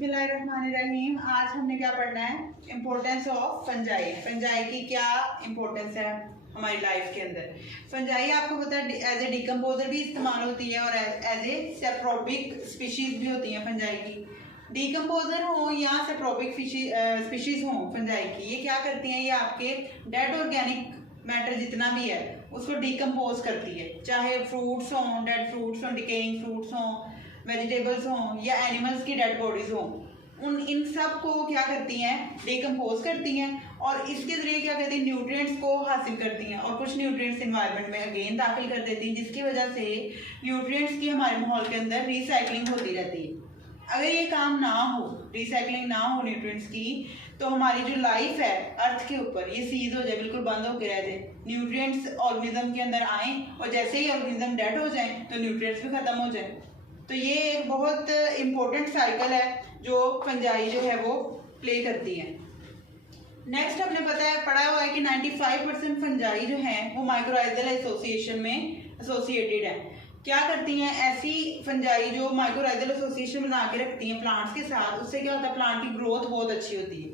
बिस्मिल्लाहिर्रहमानिर्रहीम। आज हमने क्या पढ़ना है, इम्पोर्टेंस ऑफ फंजाई। फंजाई की क्या इम्पोर्टेंस है हमारी लाइफ के अंदर। फंजाई आपको पता है एज ए डिकम्पोजर भी इस्तेमाल होती है और एज ए सेप्रोबिक स्पीशीज भी होती हैं फंजाई की। डिकम्पोजर हो या सेप्रोबिक स्पीशीज हो फंजाई की, ये क्या करती हैं, ये आपके डेड ऑर्गेनिक मैटर जितना भी है उसको डिकम्पोज करती है, चाहे फ्रूट्स हों, डेड फ्रूट्स हों, डिकेइंग फ्रूट्स हों, वेजिटेबल्स हों या एनिमल्स की डेड बॉडीज हों, इन सब को क्या करती हैं, डिकम्पोज करती हैं और इसके जरिए क्या करती हैं, न्यूट्रिएंट्स को हासिल करती हैं और कुछ न्यूट्रिएंट्स एनवायरनमेंट में अगेन दाखिल कर देती हैं, जिसकी वजह से न्यूट्रिएंट्स की हमारे माहौल के अंदर रिसाइकलिंग होती रहती है। अगर ये काम ना हो, रिसाइकलिंग ना हो न्यूट्रिएंट्स की, तो हमारी जो लाइफ है अर्थ के ऊपर ये सीज हो जाए, बिल्कुल बंद होकर रह जाए। न्यूट्रिएंट्स ऑर्गेनिज्म के अंदर आए और जैसे ही ऑर्गेनिज्म डेड हो जाए तो न्यूट्रिएंट्स भी खत्म हो जाए। तो ये एक बहुत इंपॉर्टेंट साइकिल है जो फंजाई जो है वो प्ले करती है। नेक्स्ट हमने पढ़ा हुआ है कि 95% फंजाई जो है वो माइक्रोराइजल एसोसिएशन में एसोसिएटेड है। क्या करती हैं ऐसी फंजाई जो माइक्रोराइजल एसोसिएशन बना के रखती हैं प्लांट्स के साथ, उससे क्या होता है, प्लांट की ग्रोथ बहुत अच्छी होती है।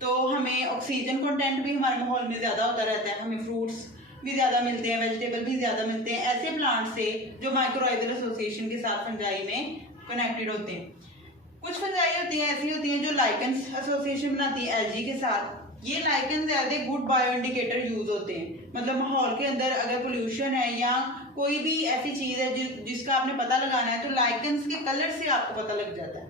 तो हमें ऑक्सीजन कंटेंट भी हमारे माहौल में ज़्यादा होता रहता है, हमें फ्रूट्स भी ज़्यादा मिलते हैं, वेजिटेबल भी ज़्यादा मिलते हैं ऐसे प्लांट से जो माइक्रोराइजल एसोसिएशन के साथ फंजाई में कनेक्टेड होते हैं। कुछ फंजाई होती हैं ऐसी होती हैं जो लाइकेंस एसोसिएशन बनाती है एल्गी के साथ। ये lichens as a good bio indicator use होते हैं, मतलब माहौल के अंदर अगर पोल्यूशन है या कोई भी ऐसी चीज़ है जिसका आपने पता लगाना है तो लाइकेंस के कलर से आपको पता लग जाता है,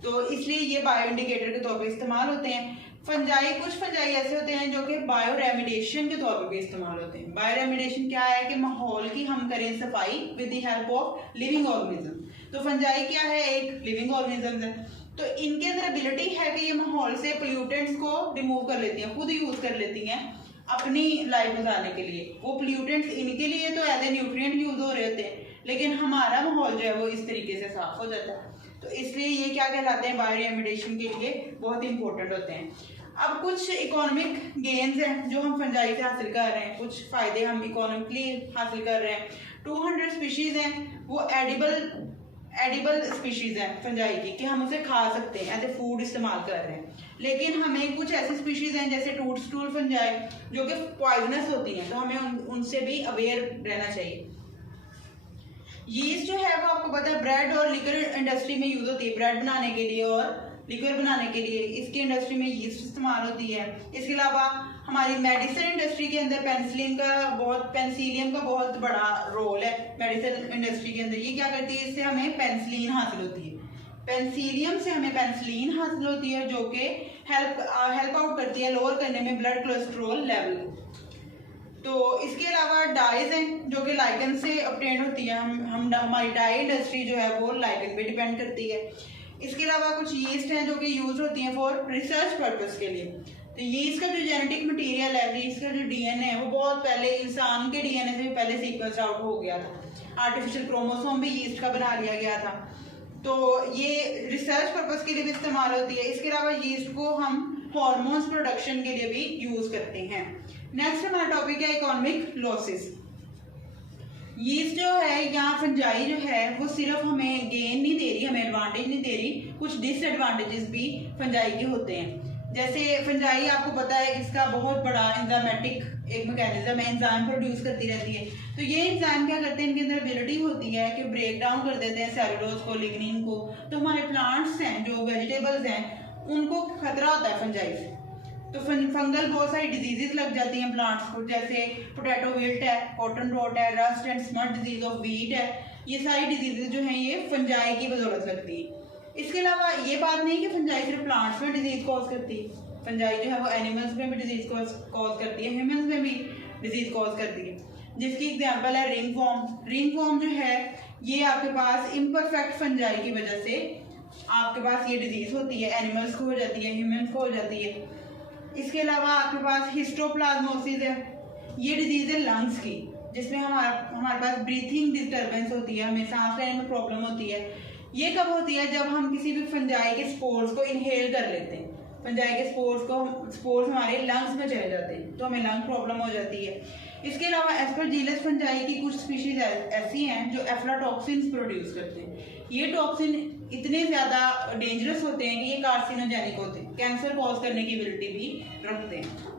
तो इसलिए ये बायो इंडिकेटर के तौर पर इस्तेमाल होते हैं। कुछ फंजाई ऐसे होते हैं जो कि बायो रेमिडिएशन के तौर पर भी इस्तेमाल होते हैं। बायो रेमिडिएशन क्या है कि माहौल की हम करें सफाई with the help of living organism. तो फंजाई क्या है, एक लिविंग ऑर्गेनिज्म है, तो इनके अंदर एबिलिटी है कि ये माहौल से पोल्यूटेंट्स को रिमूव कर लेती हैं, खुद यूज कर लेती हैं अपनी लाइफ गुजारने के लिए। वो पोल्यूटेंट्स इनके लिए तो एज ए न्यूट्रिएंट यूज हो रहे होते हैं, लेकिन हमारा माहौल जो है वो इस तरीके से साफ हो जाता है। तो इसलिए ये क्या कहलाते हैं, बायो रेमिडिएशन के लिए बहुत इंपॉर्टेंट होते हैं। अब कुछ इकोनॉमिक गेन्स हैं जो हम फंजाई से हासिल कर रहे हैं, कुछ फायदे हम इकोनॉमिकली हासिल कर रहे हैं। 200 स्पीशीज हैं वो एडिबल स्पीशीज हैं फंजाई की, कि हम उसे खा सकते हैं, एज ए फूड इस्तेमाल कर रहे हैं। लेकिन हमें कुछ ऐसी स्पीशीज हैं जैसे टूट स्टूल फंजाई जो कि पॉइजनस होती हैं, तो हमें उनसे भी अवेयर रहना चाहिए। यीस्ट जो है वो आपको पता है ब्रेड और लिकर इंडस्ट्री में यूज होती है, ब्रेड बनाने के लिए और लिक्विड बनाने के लिए इसकी इंडस्ट्री में यीस्ट इस्तेमाल होती है। इसके अलावा हमारी मेडिसिन इंडस्ट्री के अंदर पेनिसिलियम का बहुत बड़ा रोल है मेडिसिन इंडस्ट्री के अंदर। ये क्या करती है, इससे हमें पेनिसिलिन हासिल होती है, पेनिसिलियम से हमें पेनिसिलिन हासिल होती है जो कि हेल्प आउट करती है लोअर करने में ब्लड कोलेस्ट्रॉल लेवल को। तो इसके अलावा डाइज हैं जो कि लाइकेन से ऑब्टेन होती है, हमारी डाई इंडस्ट्री जो है वो लाइकेन पे डिपेंड करती है। इसके अलावा कुछ यीस्ट हैं जो कि यूज होती हैं फॉर रिसर्च पर्पस के लिए। तो यीस्ट का जो जेनेटिक मटेरियल है, यीस्ट का जो डीएनए है वो बहुत पहले इंसान के डीएनए से भी पहले सीक्वेंस आउट हो गया था, आर्टिफिशियल क्रोमोसोम भी यीस्ट का बना लिया गया था। तो ये रिसर्च पर्पस के लिए भी इस्तेमाल होती है। इसके अलावा यीस्ट को हम हॉर्मोन्स प्रोडक्शन के लिए भी यूज करते हैं। नेक्स्ट हमारा टॉपिक है इकोनॉमिक लॉसेस। यीस्ट जो है या फंजाई जो है वो सिर्फ हमें गेन नहीं दे रही, हमें एडवांटेज नहीं दे रही, कुछ डिसएडवांटेजेस भी फंजाई के होते हैं। जैसे फंजाई आपको पता है इसका बहुत बड़ा एंजाइमेटिक एक मैकेनिज्म है, एंजाइम प्रोड्यूस करती रहती है। तो ये एंजाइम क्या करते हैं, इनके अंदर एबिलिटी होती है कि ब्रेक डाउन कर देते हैं सेलुलोज को, लिग्निन को। तो हमारे प्लांट्स हैं जो वेजिटेबल्स हैं उनको खतरा होता है फंजाई से। तो फंगल बहुत सारी डिजीजेस लग जाती हैं प्लांट्स को, जैसे पोटैटो विल्ट है, कॉटन रॉट है, rust and smut disease of wheat है। ये सारी डिजीजेस जो हैं ये फंजाई की बदौलत लगती है। इसके अलावा ये बात नहीं कि फंजाई सिर्फ प्लांट्स में डिजीज कॉज करती है, फंजाई जो है वो एनिमल्स में भी डिजीज कॉज करती है, ह्यूमंस में भी डिजीज कॉज करती है। जिसकी एग्जाम्पल है रिंगवॉर्म। रिंगवॉर्म जो है ये आपके पास इम्परफेक्ट फंजाई की वजह से आपके पास ये डिजीज होती है, एनिमल्स को हो जाती है, ह्यूमंस को हो जाती है। इसके अलावा आपके पास हिस्टोप्लाज्मोसिस है, ये डिजीज है लंग्स की, जिसमें हमारे पास ब्रीथिंग डिस्टर्बेंस होती है, हमें सांस लेने में प्रॉब्लम होती है। ये कब होती है, जब हम किसी भी फंजाई के स्पोर्स को इनहेल कर लेते हैं। फंजाई के स्पोर्स हमारे लंग्स में चले जाते हैं, तो हमें लंग प्रॉब्लम हो जाती है। इसके अलावा एस्परजिलस फंजाई की कुछ स्पीशीज ऐसी हैं जो एफ्लाटॉक्सिन्स प्रोड्यूस करते हैं। ये टॉक्सिन इतने ज़्यादा डेंजरस होते हैं कि ये कार्सिनोजेनिक होते हैं, कैंसर कॉज करने की एबिलिटी भी रखते हैं।